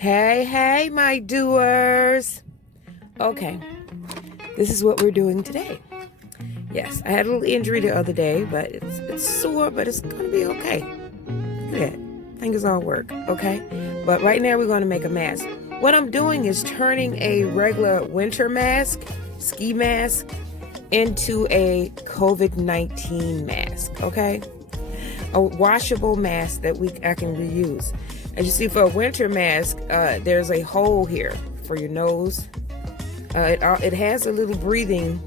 Hey, hey, my doers. Okay, this is what we're doing today. Yes, I had a little injury the other day, but it's sore, but it's gonna be okay. Look at that. Fingers all work, okay? But right now we're gonna make a mask. What I'm doing is turning a regular winter mask, ski mask, into a COVID-19 mask, okay? A washable mask that I can reuse. As you see, for a winter mask, there's a hole here for your nose. It has a little breathing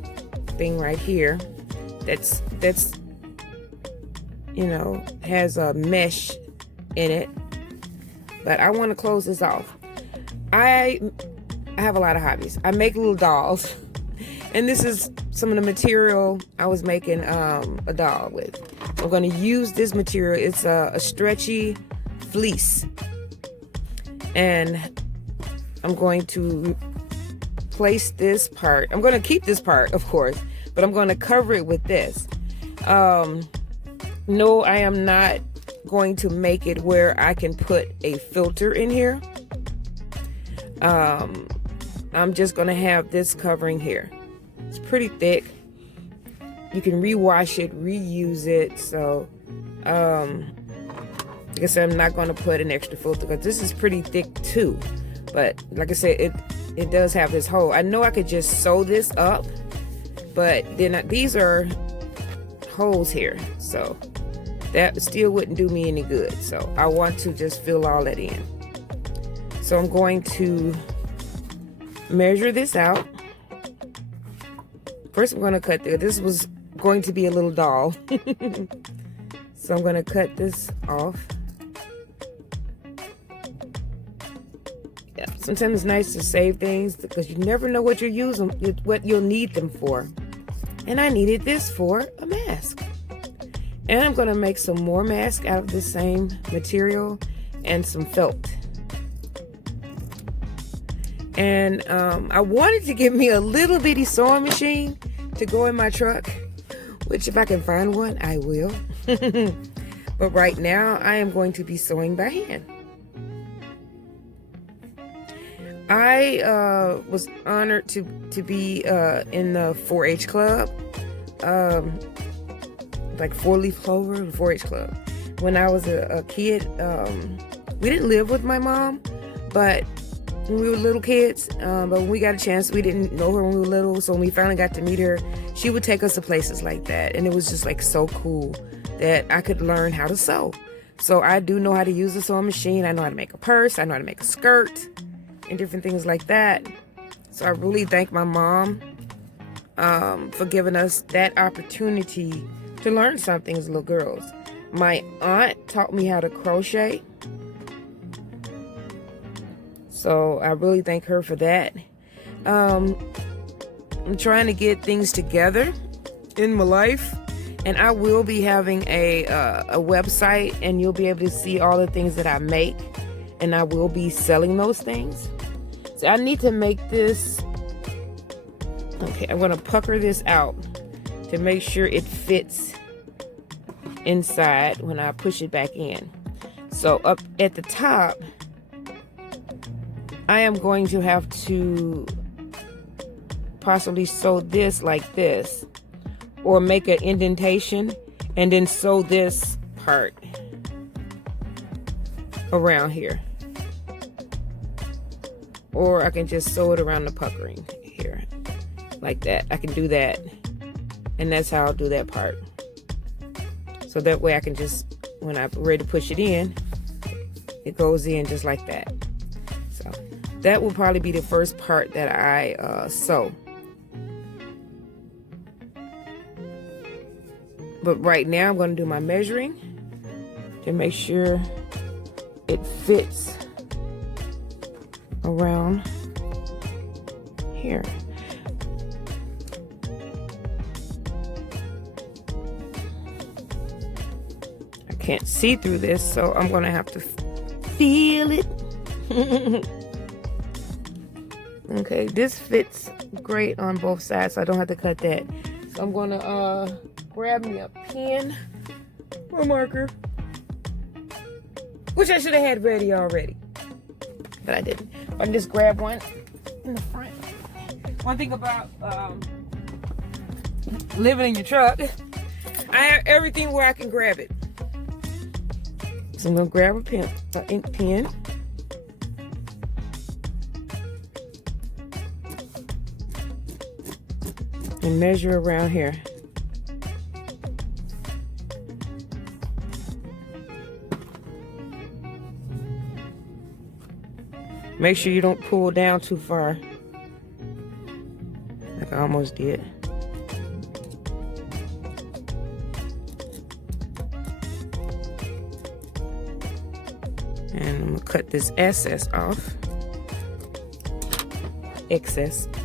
thing right here that's has a mesh in it. But I want to close this off. I have a lot of hobbies. I make little dolls, and this is some of the material I was making a doll with. I'm going to use this material. It's a stretchy fleece, and I'm going to place this part. I'm going to keep this part, of course, but I'm going to cover it with this. No, I am not going to make it where I can put a filter in here. I'm just going to have this covering here. It's pretty thick. You can rewash it, reuse it. So, like I said, I'm not going to put an extra filter because this is pretty thick too. But like I said, it does have this hole. I know I could just sew this up, but then these are holes here, so that still wouldn't do me any good. So I want to just fill all that in. So I'm going to measure this out. First, I'm going to cut this. This was going to be a little doll. So I'm going to cut this off. Yeah, sometimes it's nice to save things because you never know what what you'll need them for. And I needed this for a mask. And I'm going to make some more masks out of the same material and some felt. And I wanted to get me a little bitty sewing machine to go in my truck, which if I can find one, I will. But right now, I am going to be sewing by hand. I was honored to be in the 4-H club, like 4-leaf clover, 4-H club. When I was a kid, we didn't live with my mom, but when we were little kids, but when we got a chance, we didn't know her when we were little, so when we finally got to meet her, she would take us to places like that, and it was just like so cool that I could learn how to sew. So I do know how to use a sewing machine. I know how to make a purse. I know how to make a skirt and different things like that. So I really thank my mom for giving us that opportunity to learn something as little girls. My aunt taught me how to crochet. So I really thank her for that. I'm trying to get things together in my life, and I will be having a website, and you'll be able to see all the things that I make, and I will be selling those things. So I need to make this. Okay, I'm going to pucker this out to make sure it fits inside when I push it back in. So up at the top, I am going to have to possibly sew this like this, or make an indentation and then sew this part around here. Or I can just sew it around the puckering here, like that. I can do that, and that's how I'll do that part. So that way I can just, when I'm ready to push it in, it goes in just like that. So that will probably be the first part that I sew. But right now I'm going to do my measuring to make sure it fits around here. I can't see through this, so I'm going to have to feel it. Okay, this fits great on both sides, so I don't have to cut that. So I'm going to grab me a pen or marker, which I should have had ready already. but I didn't. I just grabbed one in the front. One thing about living in your truck, I have everything where I can grab it. So I'm gonna grab a pen, ink pen. And measure around here. Make sure you don't pull down too far, like I almost did. And I'm gonna cut this excess off. Excess off.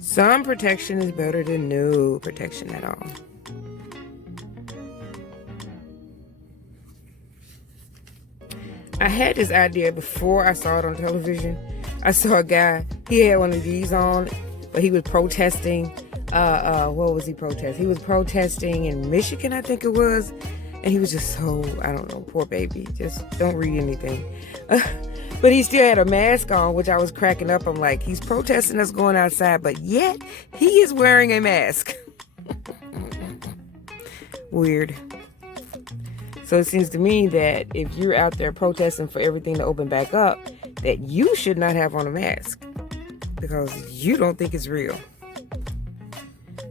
Some protection is better than no protection at all. I had this idea before I saw it on television. I saw a guy, he had one of these on, but he was protesting. What was he protesting? He was protesting in Michigan, I think it was. And he was just so, I don't know, poor baby. Just don't read anything. But he still had a mask on, which I was cracking up. I'm like, he's protesting us going outside, but yet he is wearing a mask. Weird. So it seems to me that if you're out there protesting for everything to open back up, that you should not have on a mask because you don't think it's real.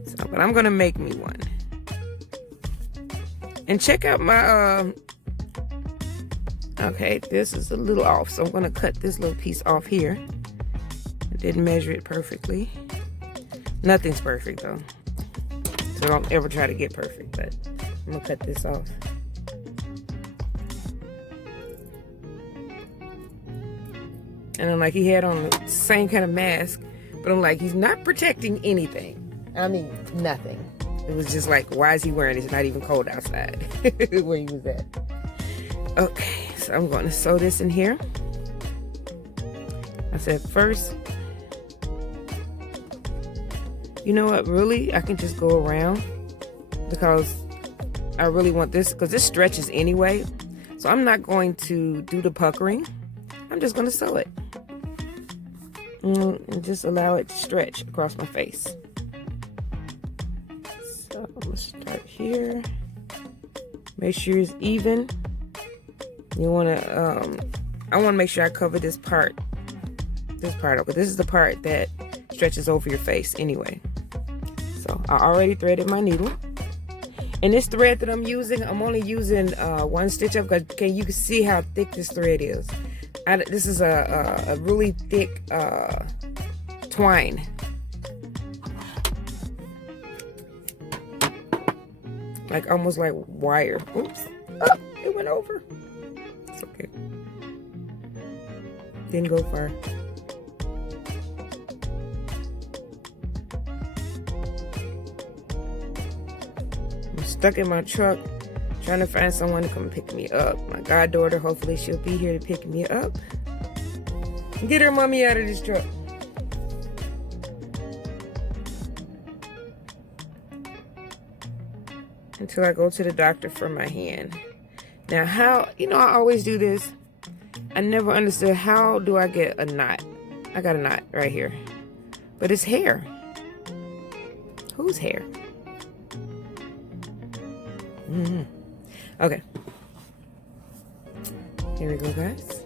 So, but I'm going to make me one. And check out my, okay, this is a little off, so I'm going to cut this little piece off here. I didn't measure it perfectly. Nothing's perfect, though. So don't ever try to get perfect, but I'm going to cut this off. And I'm like, he had on the same kind of mask, but I'm like, he's not protecting anything. I mean, nothing. It was just like, why is he wearing it? It's not even cold outside where he was at. Okay, so I'm going to sew this in here. I said first, you know what, really, I can just go around because I really want this, because this stretches anyway. So I'm not going to do the puckering. I'm just going to sew it. And just allow it to stretch across my face. So I'm going to start here. Make sure it's even. You want to, I want to make sure I cover this part over. This is the part that stretches over your face anyway. So I already threaded my needle. And this thread that I'm using, I'm only using one stitch up because you can see how thick this thread is. This is a really thick twine. Like almost like wire. Oops. Oh, it went over. It's okay. Didn't go far. I'm stuck in my truck trying to find someone to come pick me up. My goddaughter, hopefully she'll be here to pick me up. Get her mommy out of this truck. Until I go to the doctor for my hand. Now how, I always do this. I never understood, how do I get a knot? I got a knot right here. But it's hair. Whose hair? Okay. Here we go, guys.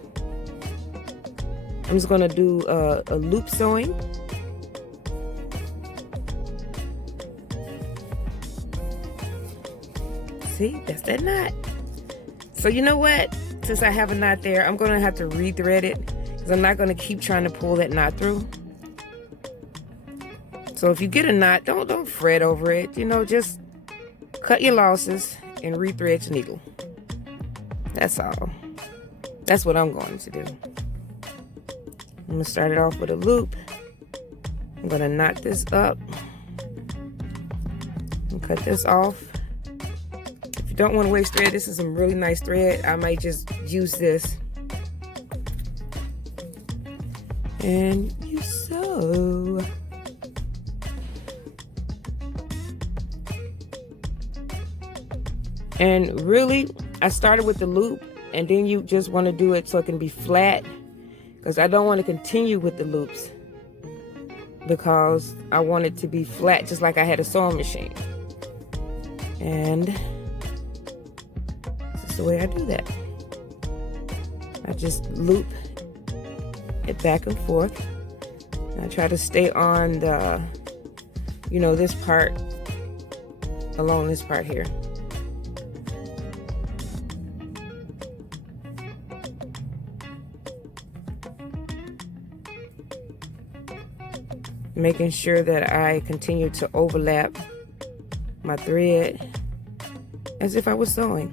I'm just going to do a loop sewing. See, that's that knot. So you know what? Since I have a knot there, I'm going to have to re-thread it because I'm not going to keep trying to pull that knot through. So if you get a knot, don't fret over it. Just cut your losses and re-thread your needle. That's all. That's what I'm going to do. I'm going to start it off with a loop. I'm going to knot this up and cut this off. If you don't want to waste thread. This is some really nice thread. I might just use this. And you sew. And really, I started with the loop, and then you just want to do it so it can be flat, because I don't want to continue with the loops because I want it to be flat just like I had a sewing machine. And this is the way I do that. I just loop it back and forth. And I try to stay on the, this part, along this part here. Making sure that I continue to overlap my thread as if I was sewing.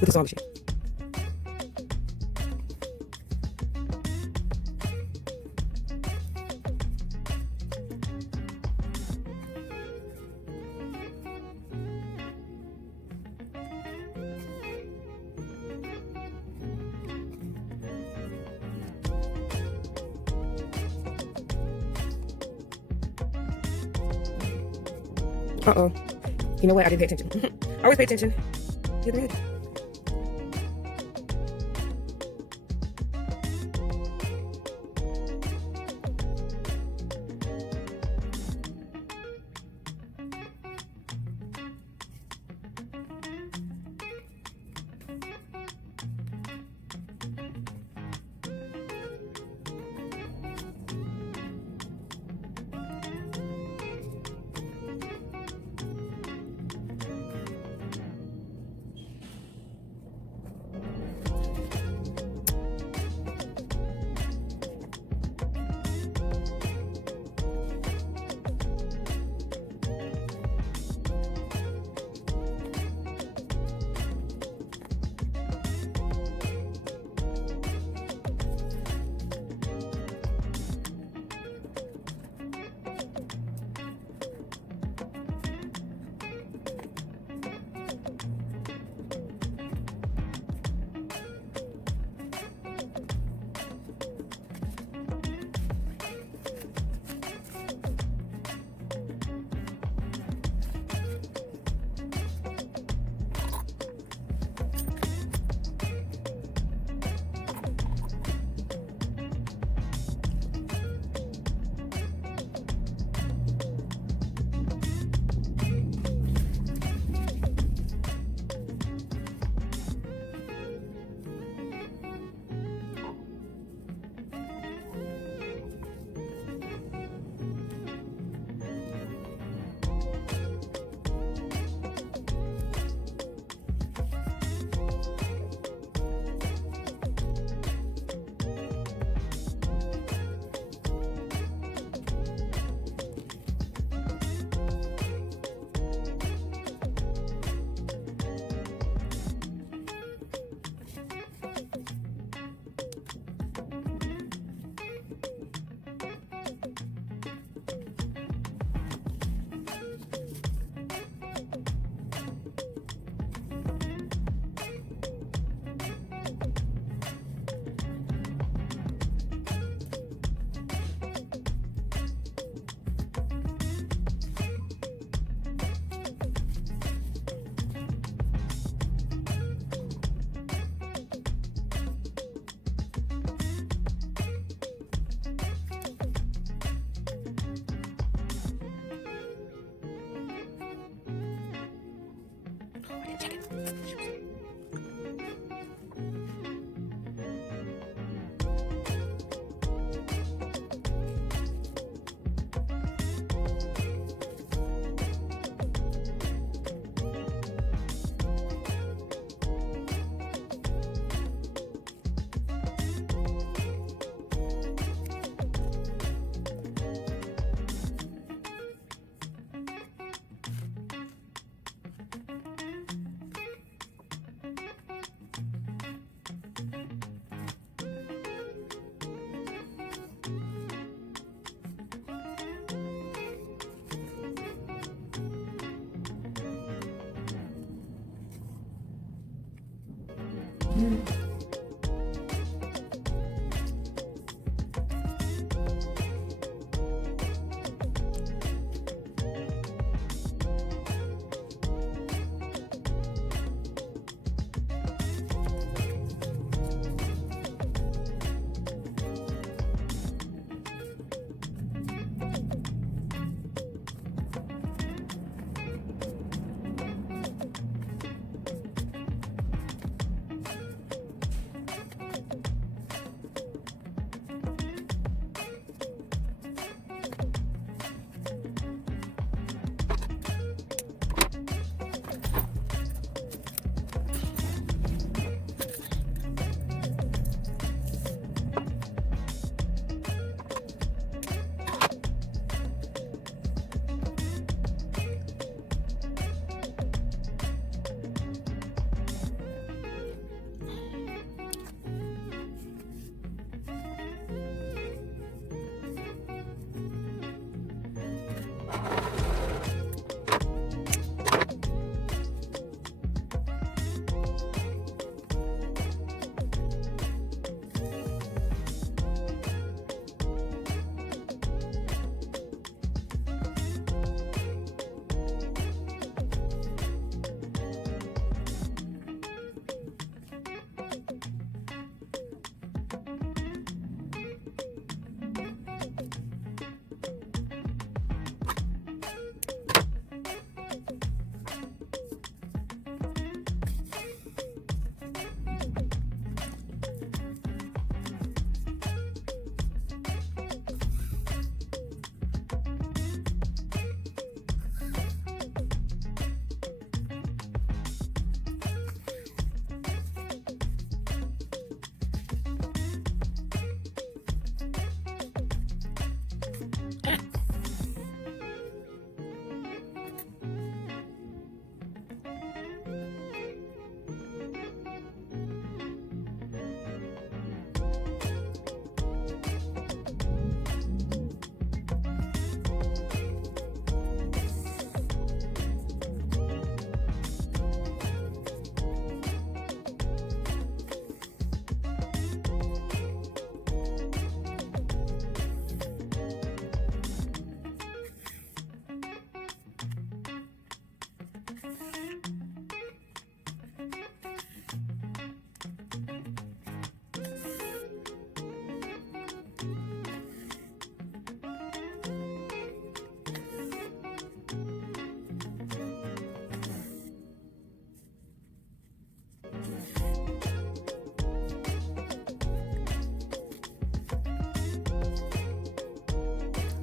With a sewing machine. Uh-oh. You know what? I didn't pay attention. Always pay attention. To the thread.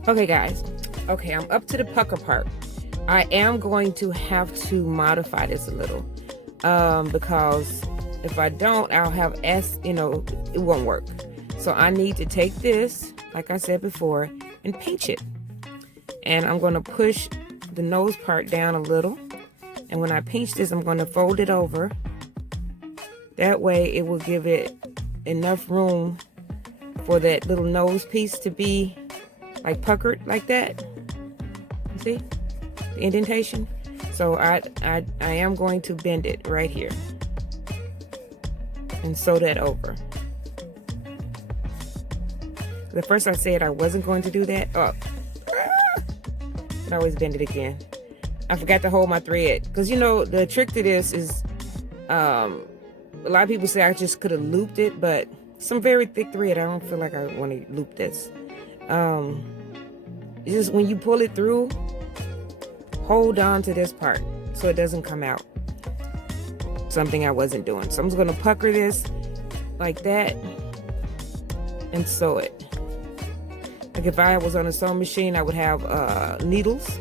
Okay, guys. Okay, I'm up to the pucker part. I am going to have to modify this a little because if I don't, I'll have it won't work. So I need to take this, like I said before, and pinch it. And I'm going to push the nose part down a little. And when I pinch this, I'm going to fold it over. That way it will give it enough room for that little nose piece to be like puckered like that. You see the indentation? So I am going to bend it right here and sew that over. The first I said I wasn't going to do that. Oh, I always bend it again. I forgot to hold my thread because the trick to this is a lot of people say I just could have looped it, but some very thick thread. I don't feel like I want to loop this. It's just when you pull it through, hold on to this part so it doesn't come out. Something I wasn't doing. So I'm just going to pucker this like that and sew it. Like if I was on a sewing machine, I would have needles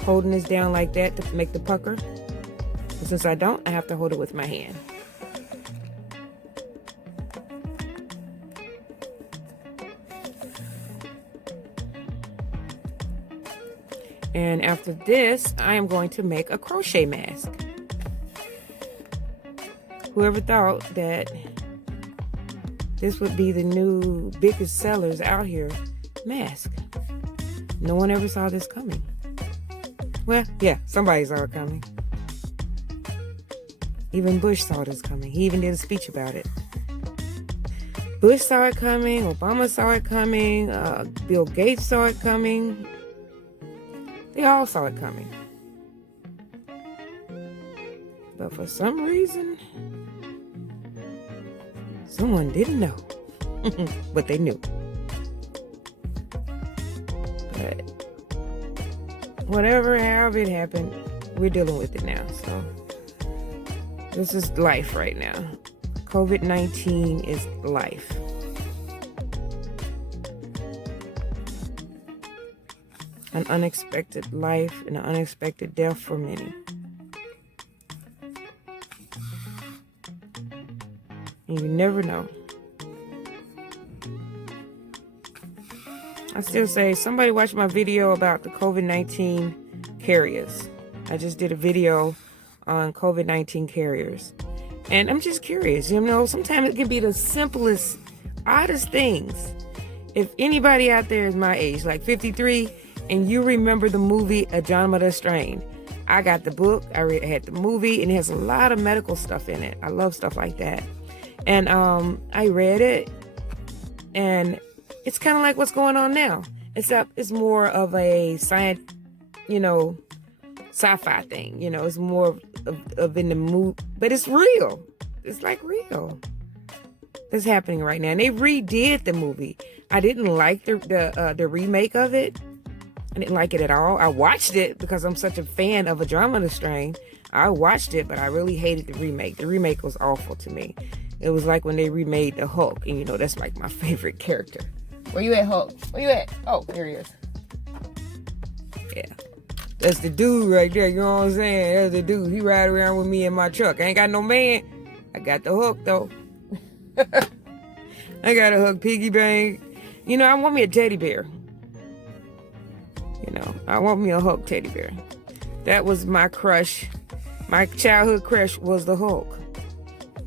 holding this down like that to make the pucker. But since I don't, I have to hold it with my hand. And after this, I am going to make a crochet mask. Whoever thought that this would be the new biggest sellers out here mask? No one ever saw this coming. Well, yeah, somebody saw it coming. Even Bush saw this coming. He even did a speech about it. Bush saw it coming. Obama saw it coming. Bill Gates saw it coming. They all saw it coming. But for some reason, someone didn't know. But they knew. But whatever, however it happened, we're dealing with it now. So this is life right now. COVID-19 is life. An unexpected life and an unexpected death for many. And you never know. I still say, somebody watch my video about the COVID-19 carriers. I just did a video on COVID-19 carriers. And I'm just curious, you know, sometimes it can be the simplest, oddest things. If anybody out there is my age, like 53, and you remember the movie Andromeda Strain, I got the book, I had the movie, and it has a lot of medical stuff in it. I love stuff like that. And I read it, and it's kind of like what's going on now, except it's more of a science, you know, sci-fi thing. You know, it's more of in the mood, but it's real. It's like real. It's happening right now, and they redid the movie. I didn't like the remake of it. I didn't like it at all. I watched it because I'm such a fan of Andromeda Strain. I watched it, but I really hated the remake. The remake was awful to me. It was like when they remade the Hulk, and you know that's like my favorite character. Where you at, Hulk? Where you at? Oh, there he is. Yeah. That's the dude right there, you know what I'm saying? That's the dude. He ride around with me in my truck. I ain't got no man. I got the Hulk, though. I got a Hulk piggy bank. You know, I want me a teddy bear. You know, I want me a Hulk teddy bear. That was my crush. My childhood crush was the Hulk.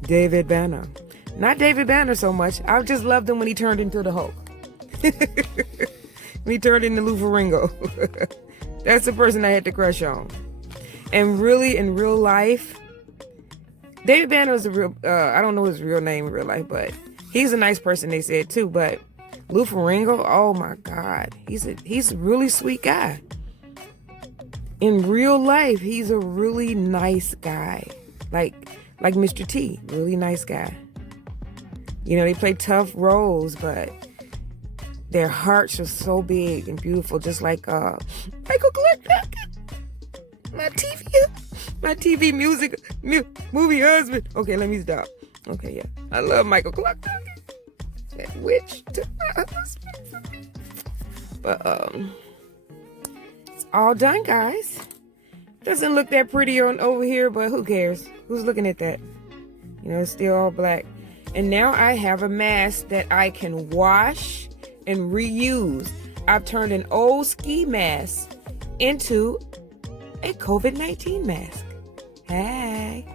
David Banner. Not David Banner so much. I just loved him when he turned into the Hulk. When he turned into Lou Ferrigno. That's the person I had to crush on. And really, in real life, David Banner is a real, I don't know his real name in real life, but he's a nice person, they said too. But Lou Ferrigno, oh my God, he's a really sweet guy. In real life, he's a really nice guy. Like Mr. T, really nice guy. You know, they play tough roles, but their hearts are so big and beautiful, just like Michael Clark, my TV music movie husband. Okay, let me stop. Okay, yeah, I love Michael Clark. That witch took my husband. But it's all done, guys. Doesn't look that pretty on over here, but who cares? Who's looking at that? You know, it's still all black. And now I have a mask that I can wash and reuse. I've turned an old ski mask into a COVID-19 mask. Hey.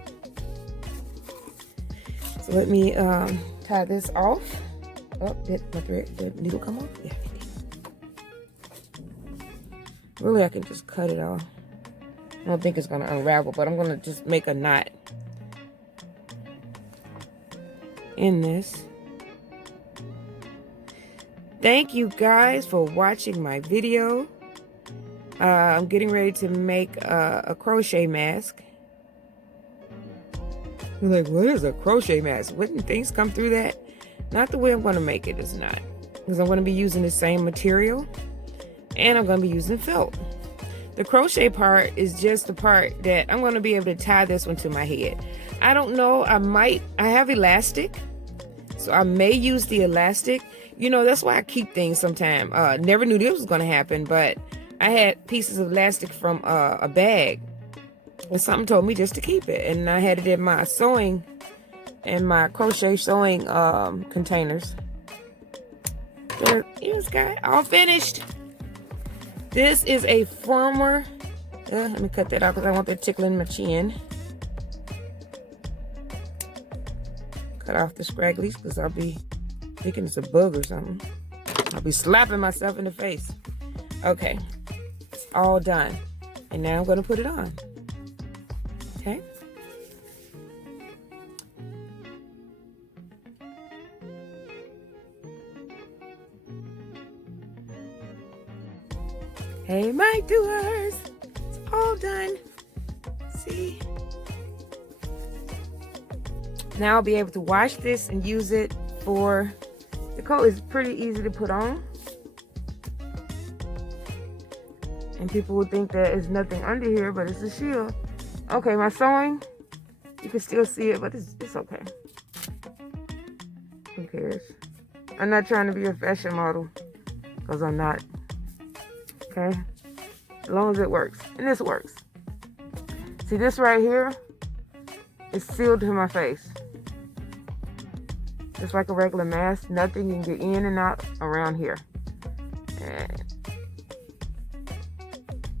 So let me tie this off. Oh, did the needle come off? Yeah, it did. Really, I can just cut it off. I don't think it's going to unravel, but I'm going to just make a knot in this. Thank you guys for watching my video. I'm getting ready to make a crochet mask. You're like, what is a crochet mask? Wouldn't things come through that? Not the way I'm going to make it is not. Because I'm going to be using the same material. And I'm going to be using felt. The crochet part is just the part that I'm going to be able to tie this one to my head. I don't know. I have elastic. So I may use the elastic. You know, that's why I keep things sometimes. Never knew this was going to happen, but I had pieces of elastic from a bag. And something told me just to keep it. And I had it in my sewing, in my crochet sewing containers. So here's guys, all finished. This is a firmer. Let me cut that out because I want that tickling my chin. Cut off the scragglies because I'll be thinking it's a bug or something. I'll be slapping myself in the face. Okay, it's all done. And now I'm going to put it on. Okay. Hey, my doers. It's all done. See? Now I'll be able to wash this and use it for, the coat is pretty easy to put on. And people would think that there's nothing under here, but it's a shield. Okay, my sewing, you can still see it, but it's okay. Who cares? I'm not trying to be a fashion model, because I'm not. Okay? As long as it works. And this works. See, this right here is sealed to my face. Just like a regular mask. Nothing can get in and out around here. And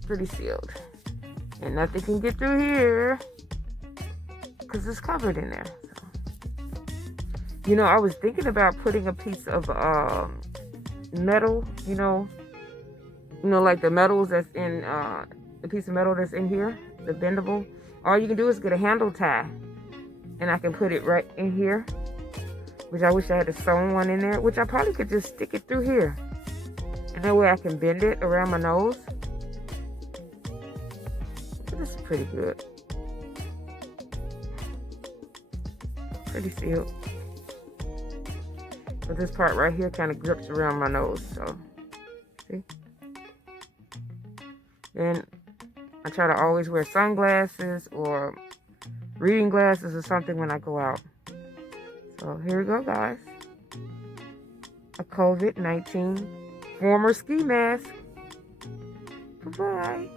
pretty sealed. And nothing can get through here because it's covered in there. So. You know, I was thinking about putting a piece of metal, you know, like the metals that's in, the piece of metal that's in here, the bendable. All you can do is get a handle tie, and I can put it right in here, which I wish I had a sewn one in there, which I probably could just stick it through here. And that way I can bend it around my nose. This is pretty good. Pretty sealed. But this part right here kind of grips around my nose, so see? Then I try to always wear sunglasses or reading glasses or something when I go out. So here we go, guys. A COVID-19 former ski mask. Bye-bye.